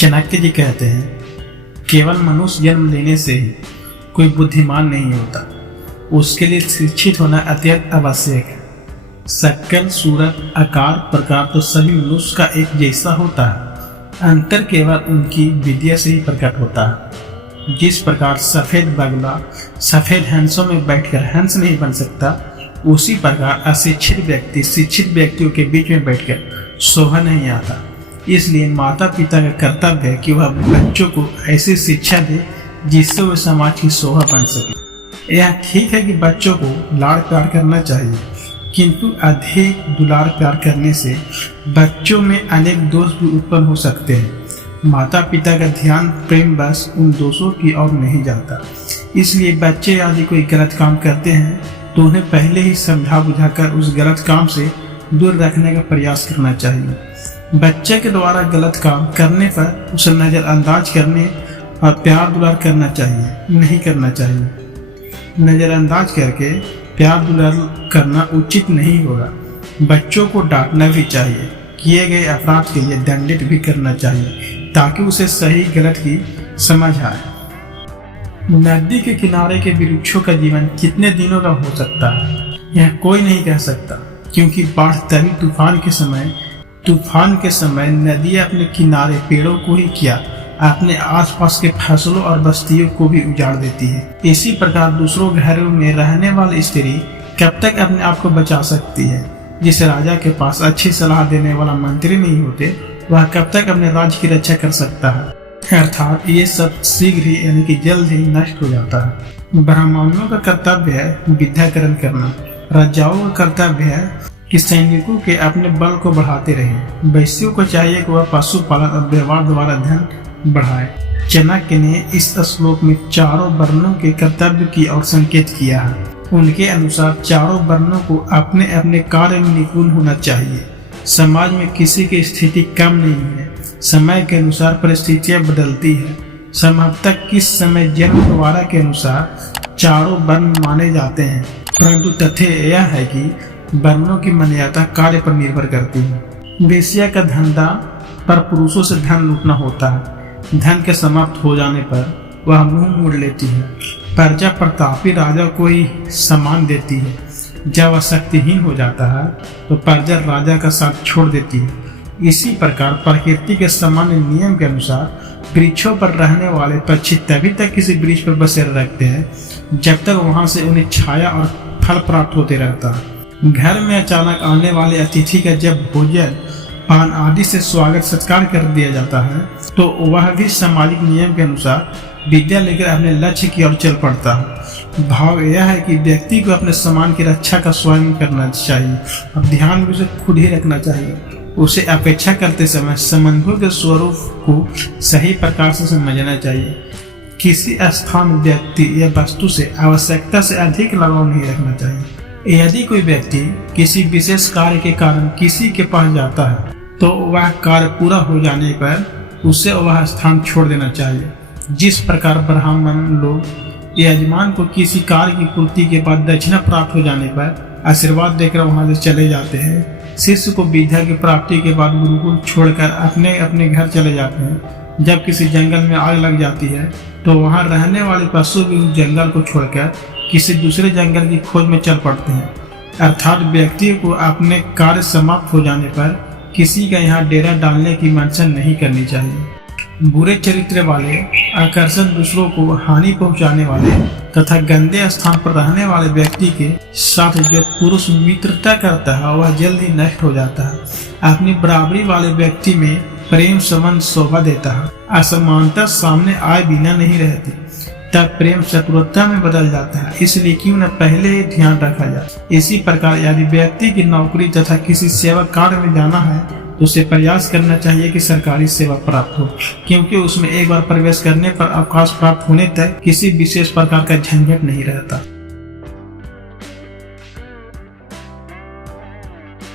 चाणक्य जी कहते हैं, केवल मनुष्य जन्म लेने से ही कोई बुद्धिमान नहीं होता, उसके लिए शिक्षित होना अत्यंत आवश्यक है। शक्ल, सूरत, आकार, प्रकार तो सभी मनुष्य का एक जैसा होता है, अंतर केवल उनकी विद्या से ही प्रकट होता है। जिस प्रकार सफेद बगुला सफेद हंसों में बैठकर हंस नहीं बन सकता, उसी प्रकार अशिक्षित व्यक्ति शिक्षित व्यक्तियों के बीच में बैठकर शोभा नहीं आता। इसलिए माता पिता का कर्तव्य है कि वह बच्चों को ऐसी शिक्षा दे जिससे वे समाज की शोभा बन सके। यह ठीक है कि बच्चों को लाड़ प्यार करना चाहिए, किंतु अधिक दुलार प्यार करने से बच्चों में अनेक दोष भी उत्पन्न हो सकते हैं। माता पिता का ध्यान प्रेम बस उन दोषों की ओर नहीं जाता। इसलिए बच्चे यदि कोई गलत काम करते हैं तो उन्हें पहले ही समझा बुझाकर उस गलत काम से दूर रखने का प्रयास करना चाहिए। बच्चे के द्वारा गलत काम करने पर उसे नज़रअंदाज करने और प्यार दुलार करना चाहिए, नहीं करना चाहिए। नज़रअंदाज करके प्यार दुलार करना उचित नहीं होगा। बच्चों को डांटना भी चाहिए, किए गए अपराध के लिए दंडित भी करना चाहिए, ताकि उसे सही गलत की समझ आए। नदी के किनारे के वृक्षों का जीवन कितने दिनों का हो सकता है, यह कोई नहीं कह सकता, क्योंकि बाढ़ तभी तूफान के समय नदी अपने किनारे पेड़ों को ही क्या अपने आसपास के फसलों और बस्तियों को भी उजाड़ देती है। इसी प्रकार दूसरों घरों में रहने वाली स्त्री कब तक अपने आप को बचा सकती है। जिस राजा के पास अच्छी सलाह देने वाला मंत्री नहीं होते, वह कब तक अपने राज्य की रक्षा कर सकता है। अर्थात ये सब शीघ्र ही यानी कि जल्द ही नष्ट हो जाता है। ब्राह्मणों का कर्तव्य है विद्याकरण करना, राजाओं का कर्तव्य है कि सैनिकों के अपने बल को बढ़ाते रहें। वैश्यों को चाहिए कि वह पशुपालन और व्यवहार द्वारा धन बढ़ाए। चाणक्य ने इस श्लोक में चारों वर्णों के कर्तव्य की ओर संकेत किया है। उनके अनुसार चारों वर्णों को अपने अपने कार्य में निपुण होना चाहिए। समाज में किसी की स्थिति कम नहीं है, समय के अनुसार परिस्थितियां बदलती है। समाप्तक किस समय जन्म द्वारा के अनुसार चारों वर्ण माने जाते हैं, परंतु तथ्य यह है कि वर्णों की मान्यता कार्य पर निर्भर करती है। वेश्या का धंधा पर पुरुषों से धन लूटना होता है। धन के समाप्त हो जाने पर वह मुंह मोड़ लेती है। प्रजा प्रतापी राजा को ही सम्मान देती है। जब वह शक्तिहीन हो जाता है तो प्रजा राजा का साथ छोड़ देती है। इसी प्रकार प्रकृति के सामान्य नियम के अनुसार वृक्षों पर रहने वाले पक्षी तभी तक किसी वृक्ष पर बसेरे रखते हैं जब तक वहां से उन्हें छाया और फल प्राप्त होते रहता है। घर में अचानक आने वाले अतिथि का जब भोजन पान आदि से स्वागत सत्कार कर दिया जाता है तो वह भी सामाजिक नियम के अनुसार विद्या लेकर अपने लक्ष्य की ओर चल पड़ता है। भाव यह है कि व्यक्ति को अपने सम्मान की रक्षा का स्वयं करना चाहिए और ध्यान भी उसे खुद ही रखना चाहिए। उसे अपेक्षा करते समय संबंधों के स्वरूप को सही प्रकार से समझना चाहिए। किसी स्थान, व्यक्ति या वस्तु से आवश्यकता से अधिक लगाव नहीं रखना चाहिए। यदि कोई व्यक्ति किसी विशेष कार्य के कारण किसी के पास जाता है तो वह कार्य पूरा हो जाने पर उसे वह स्थान छोड़ देना चाहिए। जिस प्रकार ब्राह्मण लोग यजमान को किसी कार्य की पूर्ति के बाद दक्षिणा प्राप्त हो जाने पर आशीर्वाद देकर वहां से चले जाते हैं, शिष्य को विद्या की प्राप्ति के बाद गुरुकुल छोड़कर अपने अपने घर चले जाते हैं। जब किसी जंगल में आग लग जाती है तो वहां रहने वाले पशु भी उस जंगल को छोड़कर किसी दूसरे जंगल की खोज में चल पड़ते हैं। अर्थात व्यक्ति को अपने कार्य समाप्त हो जाने पर किसी का यहाँ डेरा डालने की मंशा नहीं करनी चाहिए। बुरे चरित्र वाले, आकर्षण दूसरों को हानि पहुँचाने वाले तथा गंदे स्थान पर रहने वाले व्यक्ति के साथ जो पुरुष मित्रता करता है वह जल्द ही नष्ट हो जाता है। अपनी बराबरी वाले व्यक्ति में प्रेम संबंध शोभा देता है। असमानता सामने आए बिना नहीं रहती, तब प्रेम शत्रुता में बदल जाता है। इसलिए क्यों न पहले ही ध्यान रखा जाए। इसी प्रकार यदि व्यक्ति की नौकरी तथा किसी सेवा कार्य में जाना है तो उसे प्रयास करना चाहिए कि सरकारी सेवा प्राप्त हो, क्योंकि उसमें एक बार प्रवेश करने पर अवकाश प्राप्त होने तक किसी विशेष प्रकार का झंझट नहीं रहता।